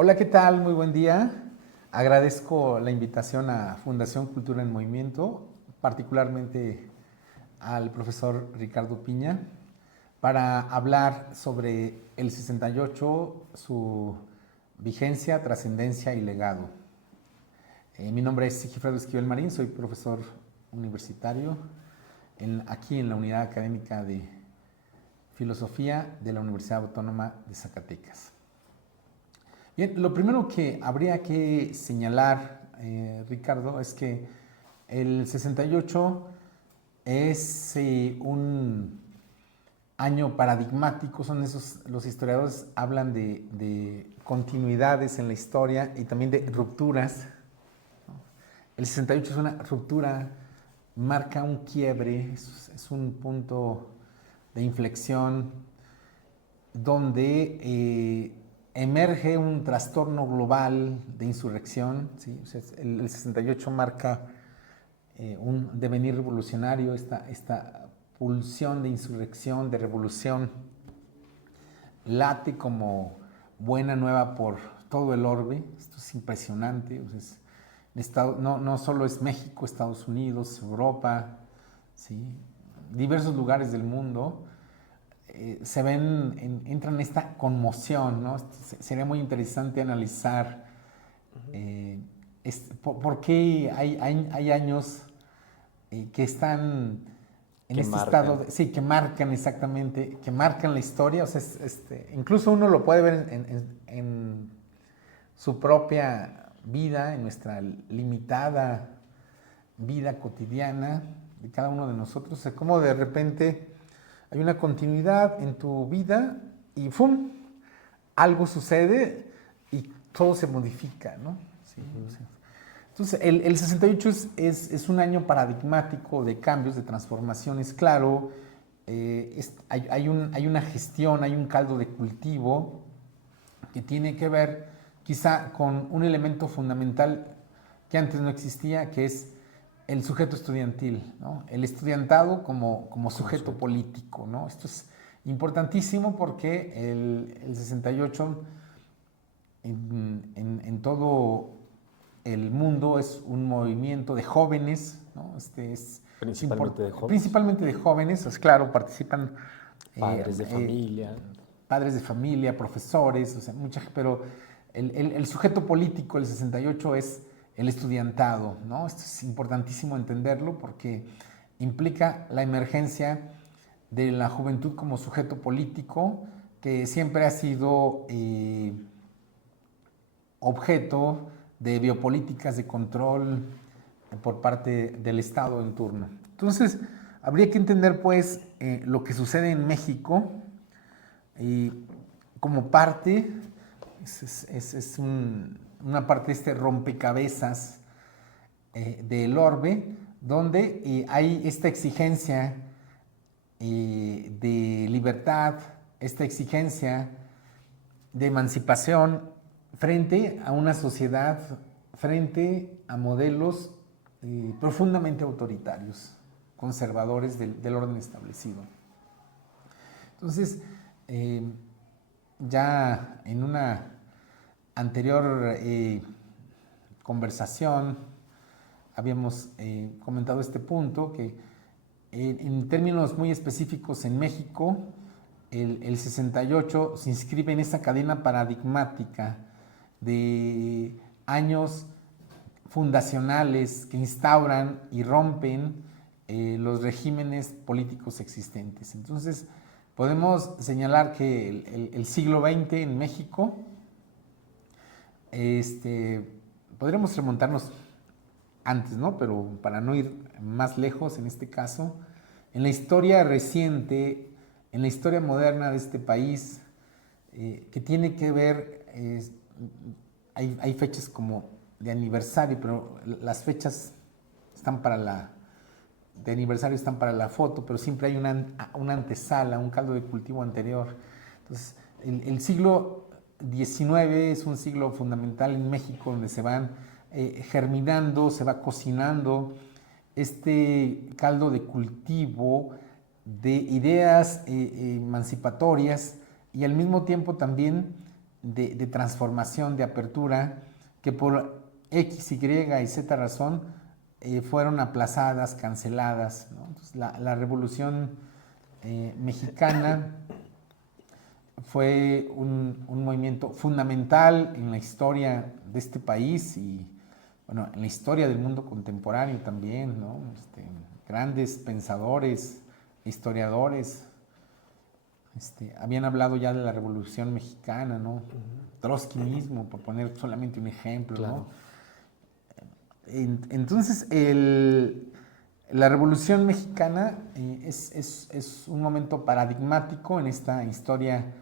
Hola, ¿qué tal? Muy buen día. Agradezco la invitación a Fundación Cultura en Movimiento, particularmente al profesor Ricardo Piña, para hablar sobre el 68, su vigencia, trascendencia y legado. Mi nombre es Sigifredo Esquivel Marín, soy profesor universitario aquí en la Unidad Académica de Filosofía de la Universidad Autónoma de Zacatecas. Bien, lo primero que habría que señalar, Ricardo, es que el 68 es un año paradigmático, son esos, los historiadores hablan de continuidades en la historia y también de rupturas. El 68 es una ruptura, marca un quiebre, es un punto de inflexión donde emerge un trastorno global de insurrección. ¿Sí? O sea, el 68 marca un devenir revolucionario, esta pulsión de insurrección, de revolución, late como buena nueva por todo el orbe. Esto es impresionante. O sea, no solo es México, Estados Unidos, Europa, ¿sí? Diversos lugares del mundo se ven, entran en esta conmoción, ¿no? Sería muy interesante analizar por qué hay años que están en Que este marcan. estado, sí, que marcan exactamente, que marcan la historia, o sea, incluso uno lo puede ver en su propia vida, en nuestra limitada vida cotidiana de cada uno de nosotros, o sea, como de repente hay una continuidad en tu vida y ¡fum! Algo sucede y todo se modifica, ¿no? Sí, o sea, entonces, el 68 es un año paradigmático de cambios, de transformaciones, claro. Hay una gestión, hay un caldo de cultivo que tiene que ver quizá con un elemento fundamental que antes no existía, que es el sujeto estudiantil, ¿no? El estudiantado como sujeto político, ¿no? Esto es importantísimo porque el 68 en todo el mundo es un movimiento de jóvenes, ¿no? Principalmente de jóvenes. Principalmente de jóvenes, pues claro, participan eh, Padres de eh, familia. padres de familia, profesores, o sea, pero el sujeto político del 68 es el estudiantado, ¿no? Esto es importantísimo entenderlo porque implica la emergencia de la juventud como sujeto político que siempre ha sido objeto de biopolíticas de control por parte del Estado en turno. Entonces, habría que entender pues lo que sucede en México y como parte, una parte de este rompecabezas del orbe, donde hay esta exigencia de libertad, esta exigencia de emancipación frente a una sociedad, frente a modelos profundamente autoritarios, conservadores del orden establecido. Entonces, eh, ya en una anterior conversación habíamos comentado este punto, que en términos muy específicos en México, el 68 se inscribe en esa cadena paradigmática de años fundacionales que instauran y rompen los regímenes políticos existentes. Entonces, podemos señalar que el siglo XX en México, podríamos remontarnos antes, ¿no? Pero para no ir más lejos en este caso, en la historia reciente, en la historia moderna de este país, que tiene que ver, hay fechas como de aniversario, pero las fechas están de aniversario están para la foto, pero siempre hay una antesala, un caldo de cultivo anterior. Entonces, el siglo XIX es un siglo fundamental en México donde se van germinando, se va cocinando este caldo de cultivo de ideas emancipatorias y al mismo tiempo también de transformación, de apertura, que por X, Y y Z razón fueron aplazadas, canceladas, ¿no? Entonces, la Revolución Mexicana fue un movimiento fundamental en la historia de este país y, bueno, en la historia del mundo contemporáneo también, ¿no? Grandes pensadores, historiadores, habían hablado ya de la Revolución Mexicana, ¿no? Trotsky mismo, por poner solamente un ejemplo, claro. ¿No? Entonces, la Revolución Mexicana es un momento paradigmático en esta historia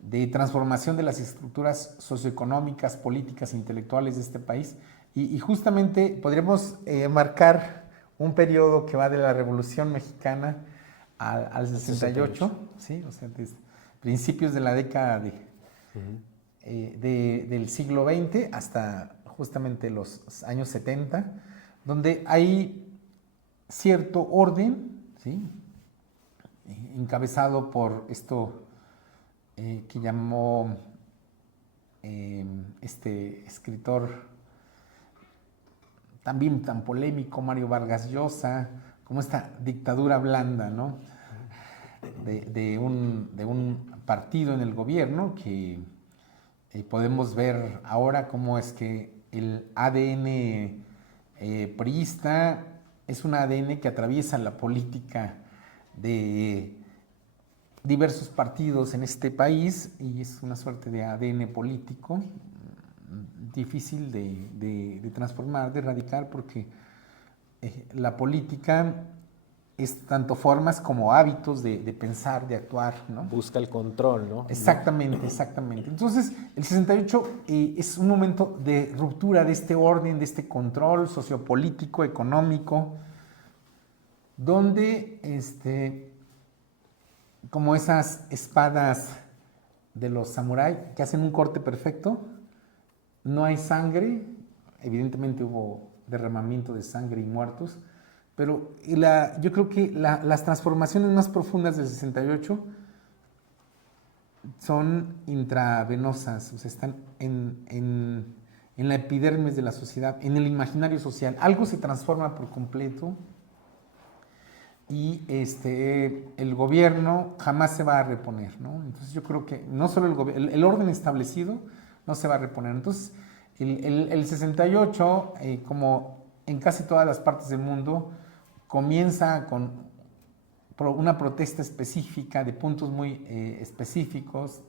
de transformación de las estructuras socioeconómicas, políticas, intelectuales de este país. Y justamente podríamos marcar un periodo que va de la Revolución Mexicana al 68, ¿sí? O sea, desde principios de la década del siglo XX hasta justamente los años 70, donde hay cierto orden, ¿sí? Encabezado por esto que llamó este escritor también tan polémico, Mario Vargas Llosa, como esta dictadura blanda, ¿no? De un partido en el gobierno que podemos ver ahora cómo es que el ADN priista es un ADN que atraviesa la política de diversos partidos en este país y es una suerte de ADN político difícil de transformar, de erradicar, porque la política es tanto formas como hábitos de pensar, de actuar, ¿no? Busca el control, ¿no? Exactamente, exactamente. Entonces, el 68 es un momento de ruptura de este orden, de este control sociopolítico, económico, donde, como esas espadas de los samuráis que hacen un corte perfecto, no hay sangre, evidentemente hubo derramamiento de sangre y muertos, pero yo creo que las transformaciones más profundas del 68 son intravenosas, o sea, están en la epidermis de la sociedad, en el imaginario social. Algo se transforma por completo y el gobierno jamás se va a reponer, ¿no? Entonces yo creo que no solo el orden establecido no se va a reponer. Entonces el 68, como en casi todas las partes del mundo, comienza con una protesta específica de puntos muy específicos,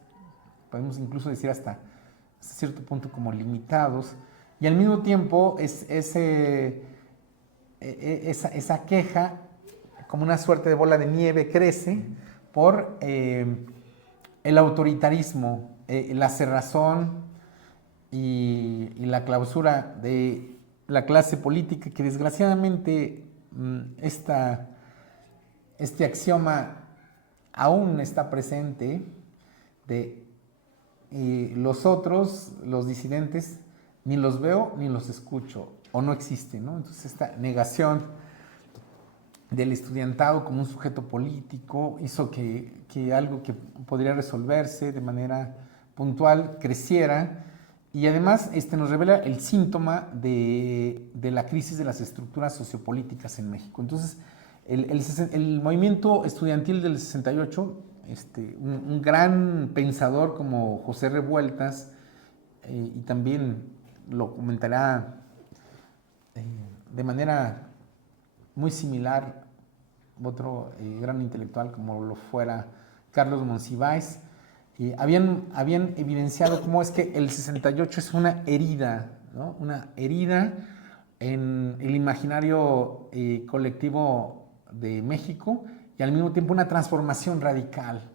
podemos incluso decir hasta cierto punto como limitados, y al mismo tiempo esa queja, como una suerte de bola de nieve, crece por el autoritarismo, la cerrazón y la clausura de la clase política, que desgraciadamente este axioma aún está presente de los otros, los disidentes, ni los veo ni los escucho, o no existen, ¿no? Entonces esta negación del estudiantado como un sujeto político hizo que algo que podría resolverse de manera puntual creciera, y además nos revela el síntoma de la crisis de las estructuras sociopolíticas en México. Entonces, el movimiento estudiantil del 68, un gran pensador como José Revueltas, y también lo comentará de manera muy similar otro gran intelectual como lo fuera Carlos Monsiváis, habían evidenciado cómo es que el 68 es una herida, ¿no? Una herida en el imaginario colectivo de México y al mismo tiempo una transformación radical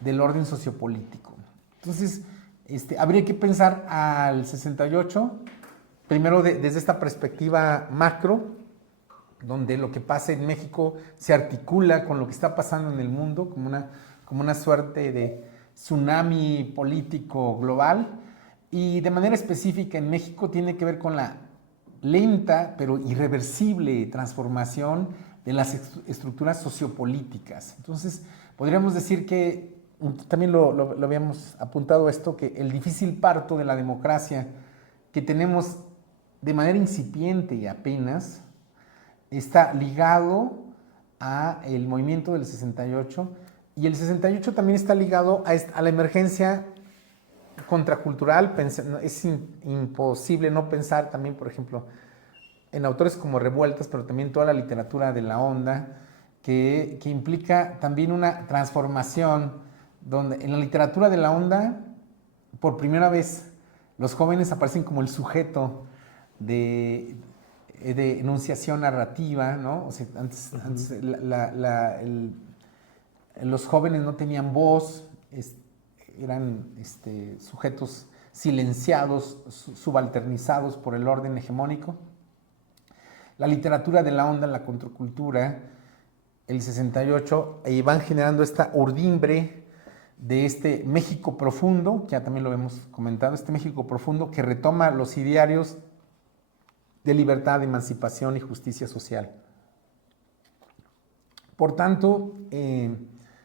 del orden sociopolítico. Entonces, habría que pensar al 68, primero desde esta perspectiva macro, donde lo que pasa en México se articula con lo que está pasando en el mundo, como una suerte de tsunami político global, y de manera específica en México tiene que ver con la lenta pero irreversible transformación de las estructuras sociopolíticas. Entonces, podríamos decir que también lo habíamos apuntado esto, que el difícil parto de la democracia que tenemos de manera incipiente y apenas está ligado a el movimiento del 68, y el 68 también está ligado a la emergencia contracultural. Es imposible no pensar también, por ejemplo, en autores como Revueltas, pero también toda la literatura de la onda, que implica también una transformación, donde en la literatura de la onda, por primera vez, los jóvenes aparecen como el sujeto de enunciación narrativa, ¿no? O sea, antes los jóvenes no tenían voz, eran sujetos silenciados, subalternizados por el orden hegemónico. La literatura de la onda, la contracultura, el 68, van generando esta urdimbre de este México profundo, que ya también lo hemos comentado, este México profundo que retoma los idearios de libertad, emancipación y justicia social. Por tanto,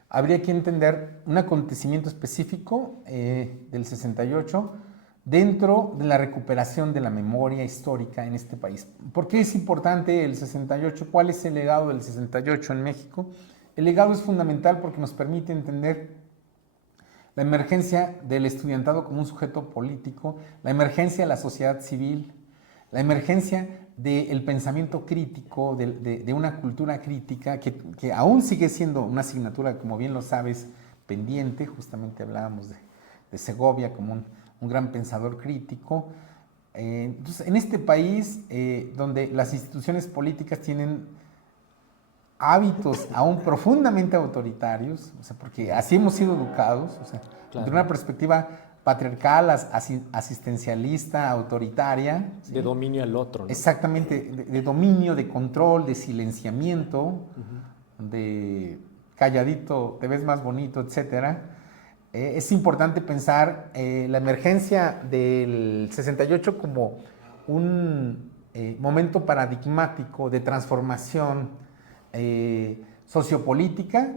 habría que entender un acontecimiento específico del 68 dentro de la recuperación de la memoria histórica en este país. ¿Por qué es importante el 68? ¿Cuál es el legado del 68 en México? El legado es fundamental porque nos permite entender la emergencia del estudiantado como un sujeto político, la emergencia de la sociedad civil, la emergencia del pensamiento crítico, de una cultura crítica que aún sigue siendo una asignatura, como bien lo sabes, pendiente. Justamente hablábamos de Segovia como un gran pensador crítico. Entonces, en este país, donde las instituciones políticas tienen hábitos aún profundamente autoritarios, o sea, porque así hemos sido educados, o sea, claro, de una perspectiva patriarcal, asistencialista, autoritaria. ¿Sí? De dominio al otro, ¿no? Exactamente, de dominio, de control, de silenciamiento, de calladito, te ves más bonito, etcétera. Es importante pensar la emergencia del 68 como un momento paradigmático de transformación sociopolítica,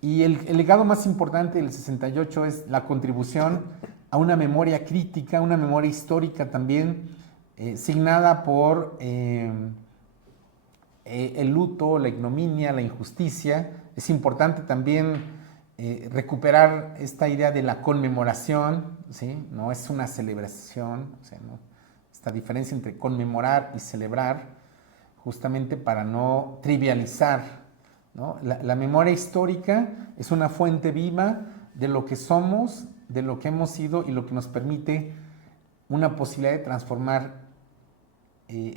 y el legado más importante del 68 es la contribución a una memoria crítica, una memoria histórica también, signada por el luto, la ignominia, la injusticia. Es importante también recuperar esta idea de la conmemoración, ¿sí? No es una celebración, o sea, ¿no? Esta diferencia entre conmemorar y celebrar, justamente para no trivializar, ¿no? La memoria histórica es una fuente viva de lo que somos, de lo que hemos sido, y lo que nos permite una posibilidad de transformar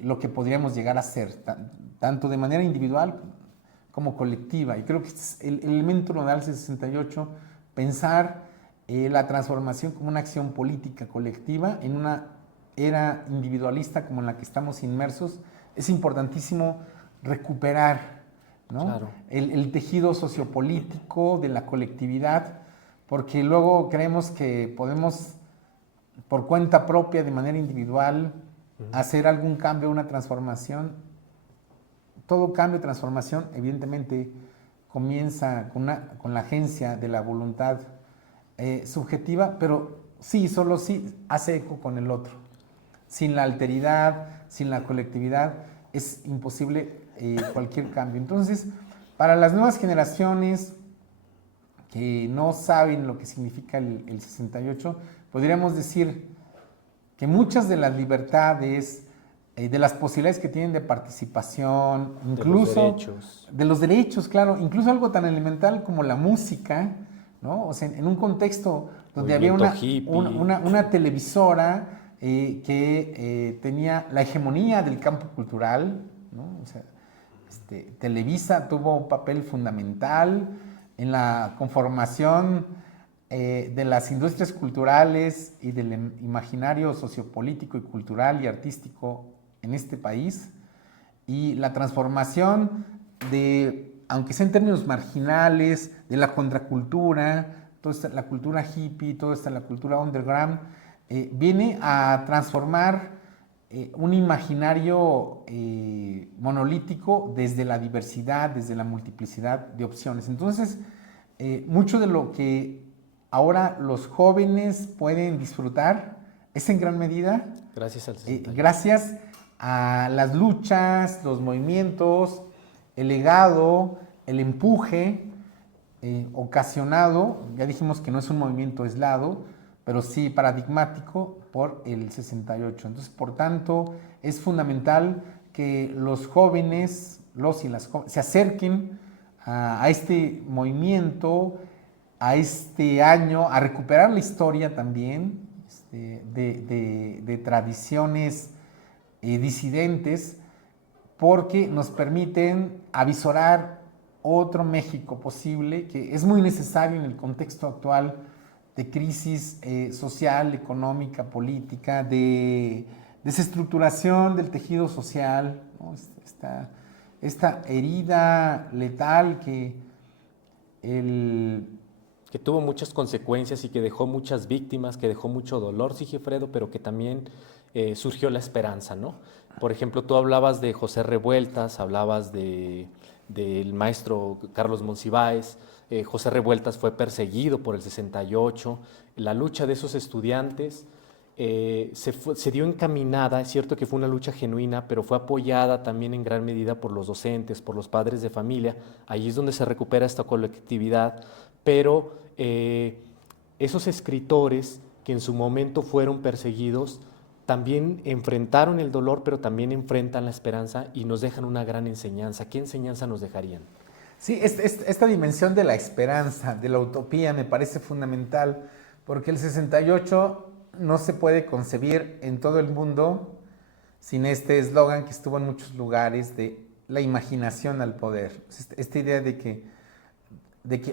lo que podríamos llegar a ser, tanto de manera individual como colectiva. Y creo que este es el elemento nodal del 68, pensar la transformación como una acción política colectiva en una era individualista como en la que estamos inmersos. Es importantísimo recuperar, ¿no? Claro, el tejido sociopolítico de la colectividad, porque luego creemos que podemos, por cuenta propia, de manera individual, hacer algún cambio, una transformación. Todo cambio, transformación, evidentemente, comienza con la agencia de la voluntad subjetiva, pero sí, solo sí hace eco con el otro. Sin la alteridad, sin la colectividad, es imposible cualquier cambio. Entonces, para las nuevas generaciones que no saben lo que significa el 68, podríamos decir que muchas de las libertades, de las posibilidades que tienen de participación, incluso de los derechos, claro, incluso algo tan elemental como la música, ¿no? O sea, en un contexto donde había una televisora que tenía la hegemonía del campo cultural, ¿no? O sea, Televisa tuvo un papel fundamental en la conformación de las industrias culturales y del imaginario sociopolítico y cultural y artístico en este país, y la transformación de, aunque sea en términos marginales, de la contracultura, toda esta, la cultura hippie, toda esta la cultura underground, viene a transformar un imaginario monolítico desde la diversidad, desde la multiplicidad de opciones. Entonces, mucho de lo que ahora los jóvenes pueden disfrutar es en gran medida gracias al 68. Gracias a las luchas, los movimientos, el legado, el empuje ocasionado, ya dijimos que no es un movimiento aislado, pero sí paradigmático por el 68. Entonces, por tanto, es fundamental que los jóvenes, los y las jóvenes, se acerquen a este movimiento, a este año, a recuperar la historia también de tradiciones disidentes, porque nos permiten avisorar otro México posible, que es muy necesario en el contexto actual de crisis social, económica, política, de desestructuración del tejido social, ¿no? Esta herida letal que tuvo muchas consecuencias y que dejó muchas víctimas, que dejó mucho dolor, Sigifredo, pero que también surgió la esperanza, ¿no? Por ejemplo, tú hablabas de José Revueltas, hablabas del maestro Carlos Monsiváis. José Revueltas fue perseguido por el 68. La lucha de esos estudiantes se dio encaminada, es cierto que fue una lucha genuina, pero fue apoyada también en gran medida por los docentes, por los padres de familia. Ahí es donde se recupera esta colectividad, pero esos escritores que en su momento fueron perseguidos también enfrentaron el dolor, pero también enfrentan la esperanza y nos dejan una gran enseñanza. ¿Qué enseñanza nos dejarían? Sí, esta dimensión de la esperanza, de la utopía, me parece fundamental, porque el 68 no se puede concebir en todo el mundo sin este eslogan que estuvo en muchos lugares de la imaginación al poder. Esta idea de que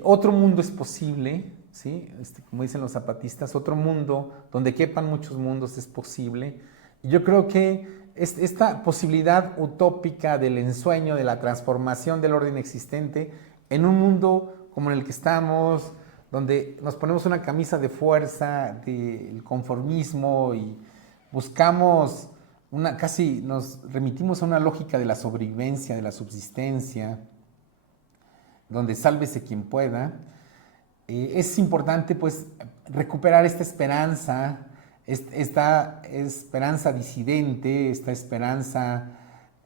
otro mundo es posible, ¿sí? Como dicen los zapatistas, otro mundo donde quepan muchos mundos es posible. Y yo creo que esta posibilidad utópica del ensueño, de la transformación del orden existente en un mundo como en el que estamos, donde nos ponemos una camisa de fuerza, del conformismo y buscamos casi nos remitimos a una lógica de la sobrevivencia, de la subsistencia, donde sálvese quien pueda. Es importante pues recuperar esta esperanza disidente, esta esperanza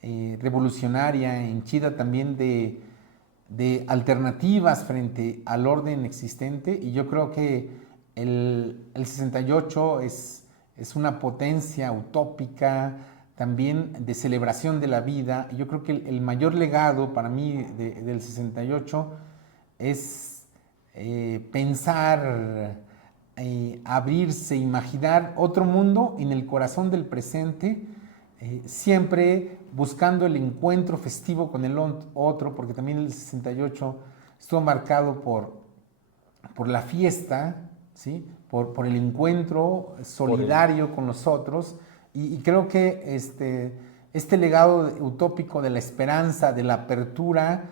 revolucionaria, henchida también de alternativas frente al orden existente, y yo creo que el 68 es una potencia utópica, también de celebración de la vida. Yo creo que el mayor legado para mí del 68 es pensar, abrirse, imaginar otro mundo en el corazón del presente, siempre buscando el encuentro festivo con el otro, porque también el 68 estuvo marcado por la fiesta, ¿sí? por el encuentro solidario con los otros, y creo que este legado utópico de la esperanza, de la apertura,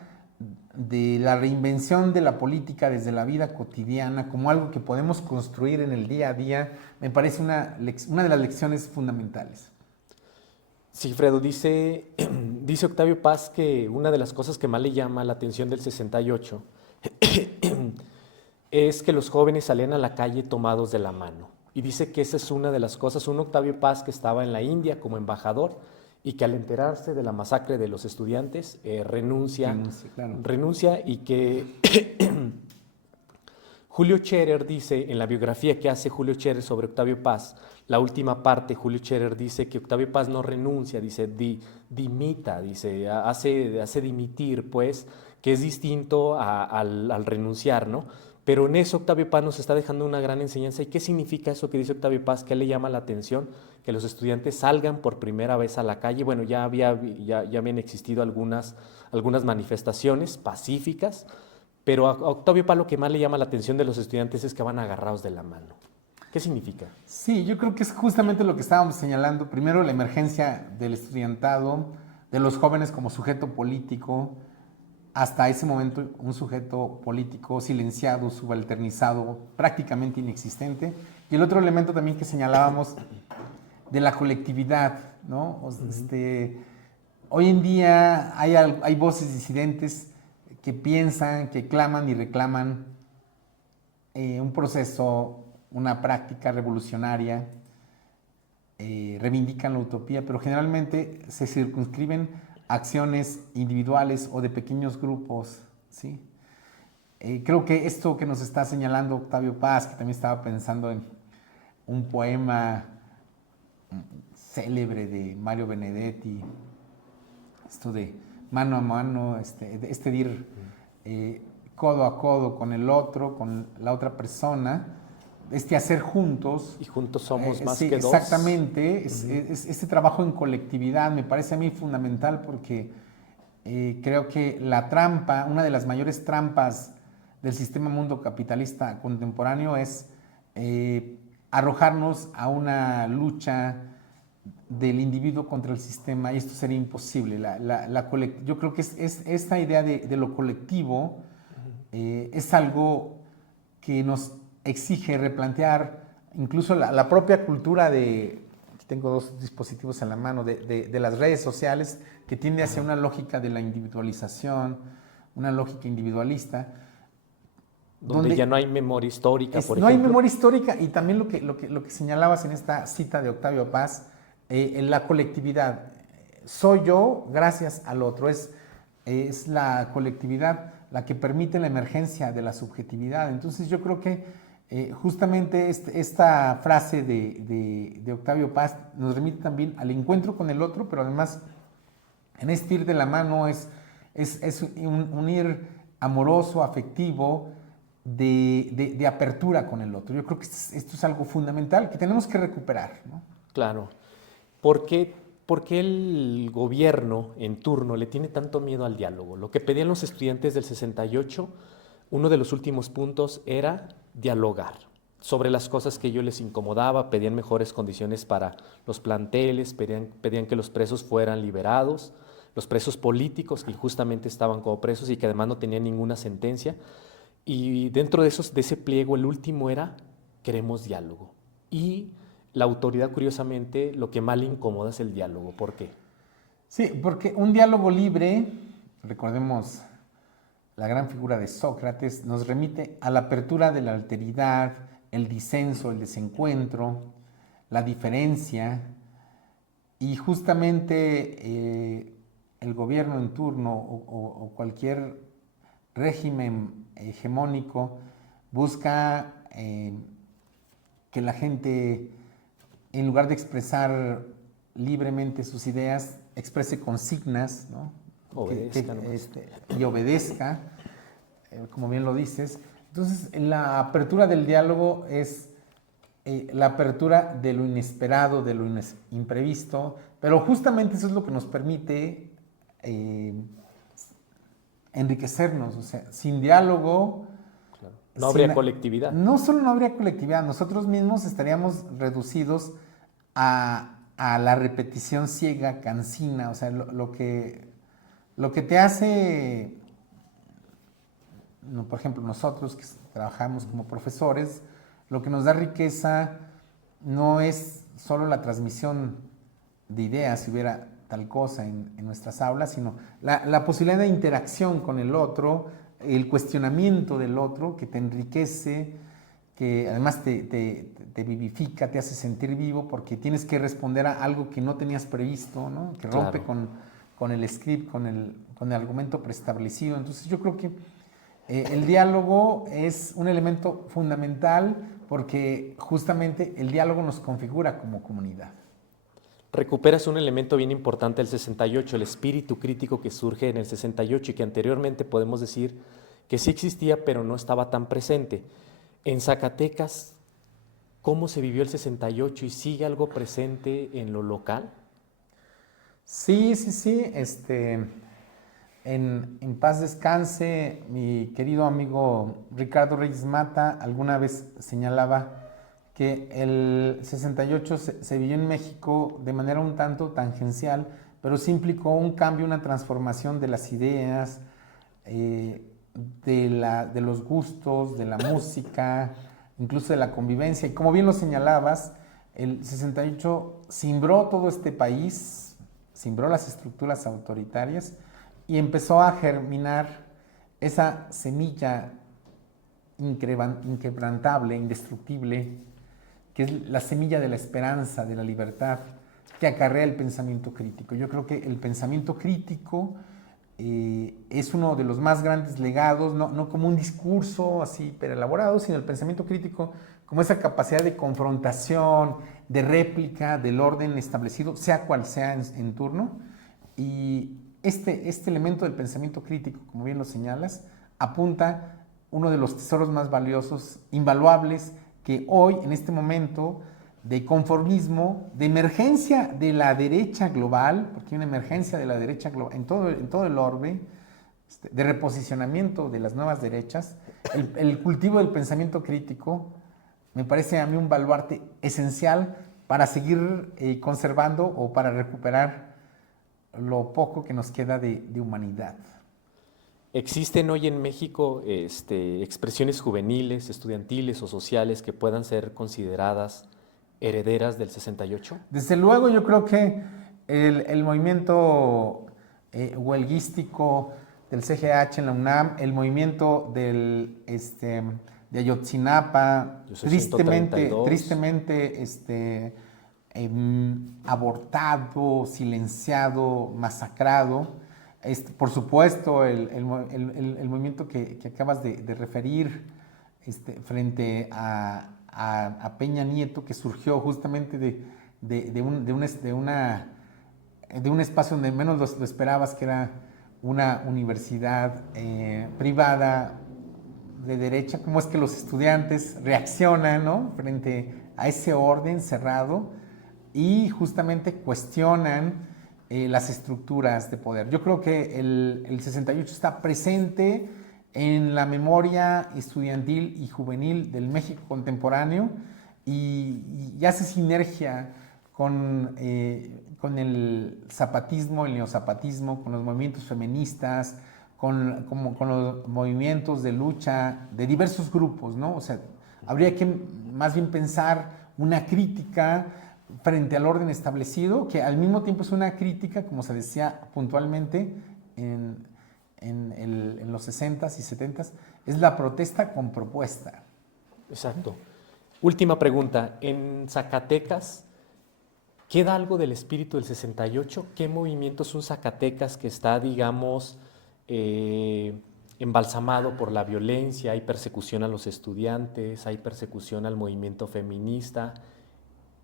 de la reinvención de la política desde la vida cotidiana como algo que podemos construir en el día a día, me parece una de las lecciones fundamentales. Sigifredo, dice Octavio Paz que una de las cosas que más le llama la atención del 68 es que los jóvenes salían a la calle tomados de la mano. Y dice que esa es una de las cosas, un Octavio Paz que estaba en la India como embajador y que al enterarse de la masacre de los estudiantes renuncia, y que Julio Scherer dice, en la biografía que hace Julio Scherer sobre Octavio Paz, la última parte, Julio Scherer dice que Octavio Paz no renuncia, dice dimita, dice, hace dimitir, pues, que es distinto al renunciar, ¿no? Pero en eso Octavio Paz nos está dejando una gran enseñanza. ¿Y qué significa eso que dice Octavio Paz? ¿Qué le llama la atención? Que los estudiantes salgan por primera vez a la calle. Bueno, ya habían existido algunas manifestaciones pacíficas, pero a Octavio Paz lo que más le llama la atención de los estudiantes es que van agarrados de la mano. ¿Qué significa? Sí, yo creo que es justamente lo que estábamos señalando. Primero, la emergencia del estudiantado, de los jóvenes como sujeto político, hasta ese momento un sujeto político silenciado, subalternizado, prácticamente inexistente. Y el otro elemento también que señalábamos de la colectividad, ¿no? Hoy en día hay voces disidentes que piensan, que claman y reclaman un proceso, una práctica revolucionaria, reivindican la utopía, pero generalmente se circunscriben a acciones individuales o de pequeños grupos, ¿sí? Creo que esto que nos está señalando Octavio Paz, que también estaba pensando en un poema célebre de Mario Benedetti, esto de mano a mano, de ir codo a codo con el otro, con la otra persona, hacer juntos. Y juntos somos más sí, que dos. exactamente, este trabajo en colectividad me parece a mí fundamental porque creo que la trampa, una de las mayores trampas del sistema mundo capitalista contemporáneo es arrojarnos a una lucha del individuo contra el sistema, y esto sería imposible. Yo creo que esta idea de lo colectivo es algo que nos exige replantear incluso la propia cultura de, tengo dos dispositivos en la mano, de las redes sociales, que tiende hacia una lógica de la individualización, una lógica individualista. Donde ya no hay memoria histórica, por ejemplo. No hay memoria histórica, y también lo que señalabas en esta cita de Octavio Paz, en la colectividad. Soy yo gracias al otro, es la colectividad la que permite la emergencia de la subjetividad. Entonces yo creo que justamente esta frase de Octavio Paz nos remite también al encuentro con el otro, pero además en este ir de la mano es un ir amoroso, afectivo, de apertura con el otro. Yo creo que esto es algo fundamental que tenemos que recuperar, ¿no? Claro. ¿Por qué el gobierno en turno le tiene tanto miedo al diálogo? Lo que pedían los estudiantes del 68, uno de los últimos puntos era dialogar sobre las cosas que a ellos les incomodaba, pedían mejores condiciones para los planteles, pedían que los presos fueran liberados, los presos políticos que justamente estaban como presos y que además no tenían ninguna sentencia. Y dentro de ese pliego, el último era, queremos diálogo. Y la autoridad, curiosamente, lo que más le incomoda es el diálogo. ¿Por qué? Sí, porque un diálogo libre, recordemos la gran figura de Sócrates, nos remite a la apertura de la alteridad, el disenso, el desencuentro, la diferencia, y justamente el gobierno en turno o cualquier régimen hegemónico busca que la gente, en lugar de expresar libremente sus ideas, exprese consignas, ¿no? Y obedezca, como bien lo dices. Entonces, la apertura del diálogo es la apertura de lo inesperado, de lo imprevisto, pero justamente eso es lo que nos permite enriquecernos. O sea, sin diálogo... Claro. No habría colectividad. No solo no habría colectividad, nosotros mismos estaríamos reducidos a la repetición ciega, cansina. O sea, lo que te hace, por ejemplo, nosotros que trabajamos como profesores, lo que nos da riqueza no es solo la transmisión de ideas, si hubiera tal cosa en nuestras aulas, sino la posibilidad de interacción con el otro, el cuestionamiento del otro que te enriquece, que además te vivifica, te hace sentir vivo, porque tienes que responder a algo que no tenías previsto, ¿no? Que rompe con el script, con el argumento preestablecido. Entonces yo creo que el diálogo es un elemento fundamental porque justamente el diálogo nos configura como comunidad. Recuperas un elemento bien importante del 68, el espíritu crítico que surge en el 68 y que anteriormente podemos decir que sí existía, pero no estaba tan presente. En Zacatecas, ¿cómo se vivió el 68 y sigue algo presente en lo local? Sí. En paz descanse, mi querido amigo Ricardo Reyes Mata alguna vez señalaba que el 68 se vivió en México de manera un tanto tangencial, pero sí implicó un cambio, una transformación de las ideas, de los gustos, de la música, incluso de la convivencia. Y como bien lo señalabas, el 68 cimbró todo este país, cimbró las estructuras autoritarias y empezó a germinar esa semilla inquebrantable, indestructible, que es la semilla de la esperanza, de la libertad, que acarrea el pensamiento crítico. Yo creo que el pensamiento crítico es uno de los más grandes legados, no como un discurso así hiper elaborado, sino el pensamiento crítico como esa capacidad de confrontación, de réplica del orden establecido, sea cual sea en turno. Y este elemento del pensamiento crítico, como bien lo señalas, apunta uno de los tesoros más valiosos, invaluables, que hoy, en este momento de conformismo, de emergencia de la derecha global, porque hay una emergencia de la derecha global en todo el orbe, de reposicionamiento de las nuevas derechas, el cultivo del pensamiento crítico me parece a mí un baluarte esencial para seguir conservando o para recuperar lo poco que nos queda de humanidad. ¿Existen hoy en México expresiones juveniles, estudiantiles o sociales que puedan ser consideradas herederas del 68? Desde luego, yo creo que el movimiento huelguístico del CGH en la UNAM, el movimiento de Ayotzinapa, tristemente abortado, silenciado, masacrado. Por supuesto, el movimiento que acabas de referir frente a Peña Nieto, que surgió justamente de un espacio donde menos lo esperabas, que era una universidad privada de derecha. Cómo es que los estudiantes reaccionan, ¿no?, frente a ese orden cerrado y justamente cuestionan las estructuras de poder. Yo creo que el 68 está presente en la memoria estudiantil y juvenil del México contemporáneo y hace sinergia con el zapatismo, el neozapatismo, con los movimientos feministas, con los movimientos de lucha de diversos grupos, ¿no? O sea, habría que más bien pensar una crítica frente al orden establecido, que al mismo tiempo es una crítica, como se decía puntualmente en los 60s y 70s, es la protesta con propuesta. Exacto. Última pregunta. En Zacatecas, ¿queda algo del espíritu del 68? ¿Qué movimiento es un Zacatecas que está, digamos, embalsamado por la violencia? Hay persecución a los estudiantes, hay persecución al movimiento feminista.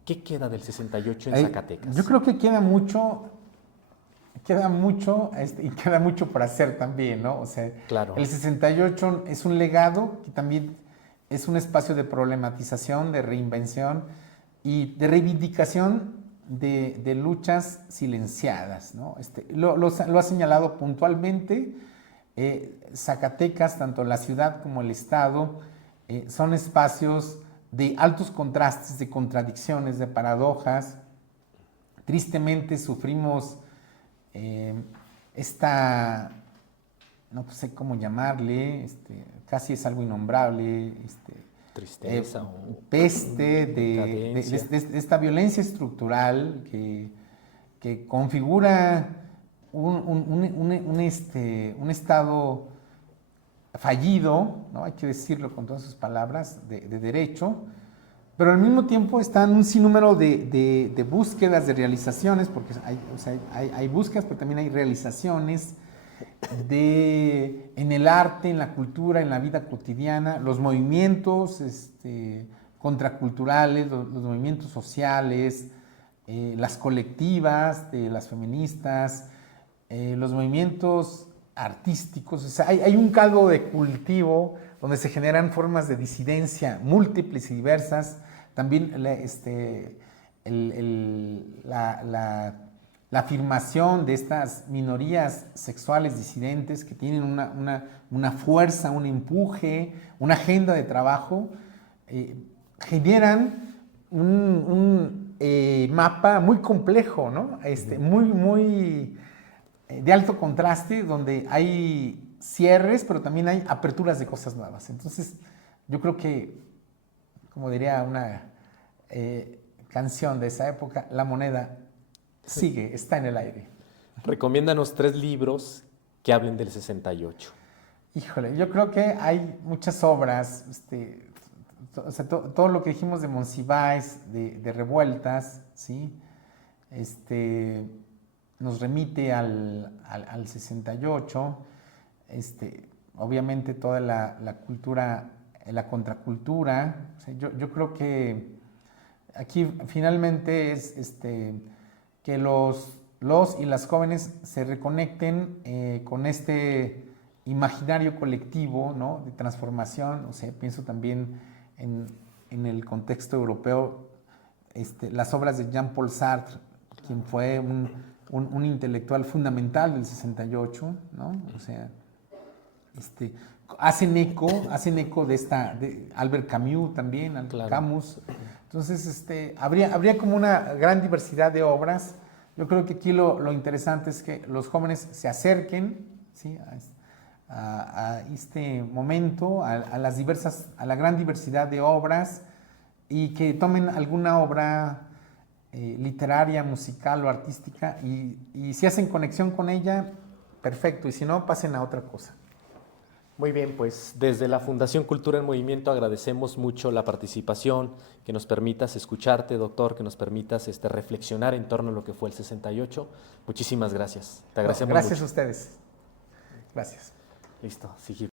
¿Qué queda del 68 en Zacatecas? Yo creo que queda mucho y queda mucho por hacer también, ¿no? O sea, claro. El 68 es un legado que también es un espacio de problematización, de reinvención y de reivindicación de luchas silenciadas, ¿no? Lo ha señalado puntualmente. Zacatecas, tanto la ciudad como el estado, son espacios de altos contrastes, de contradicciones, de paradojas. Tristemente sufrimos no sé cómo llamarle, casi es algo innombrable, tristeza peste de esta violencia estructural que configura un estado fallido, ¿no?, hay que decirlo con todas sus palabras, de derecho, pero al mismo tiempo están un sinnúmero de búsquedas, de realizaciones, porque hay búsquedas, pero también hay realizaciones en el arte, en la cultura, en la vida cotidiana, los movimientos contraculturales, los movimientos sociales, las colectivas de las feministas, los movimientos artísticos. O sea, hay un caldo de cultivo donde se generan formas de disidencia múltiples y diversas. También la afirmación de estas minorías sexuales disidentes que tienen una fuerza, un empuje, una agenda de trabajo, generan un mapa muy complejo, ¿no? Muy de alto contraste, donde hay cierres, pero también hay aperturas de cosas nuevas. Entonces, yo creo que, como diría una canción de esa época, la moneda está en el aire. Recomiéndanos 3 libros que hablen del 68. Híjole, yo creo que hay muchas obras, o sea, todo lo que dijimos de Monsiváis, de Revueltas, ¿sí? Este, nos remite al 68, obviamente toda la cultura, la contracultura. O sea, yo creo que aquí finalmente es que los y las jóvenes se reconecten con este imaginario colectivo, ¿no? De transformación. O sea, pienso también en el contexto europeo, las obras de Jean-Paul Sartre, quien fue un intelectual fundamental del 68, ¿no? O sea, hacen eco de Albert Camus también, Claro. Camus. Entonces, habría como una gran diversidad de obras. Yo creo que aquí lo interesante es que los jóvenes se acerquen, ¿sí? a este momento, a la gran diversidad de obras, y que tomen alguna obra literaria, musical o artística, y si hacen conexión con ella, perfecto, y si no, pasen a otra cosa. Muy bien, pues desde la Fundación Cultura en Movimiento agradecemos mucho la participación, que nos permitas escucharte, doctor, que nos permitas reflexionar en torno a lo que fue el 68. Muchísimas gracias. Te agradecemos Gracias mucho. a ustedes. Gracias. Listo, sigue.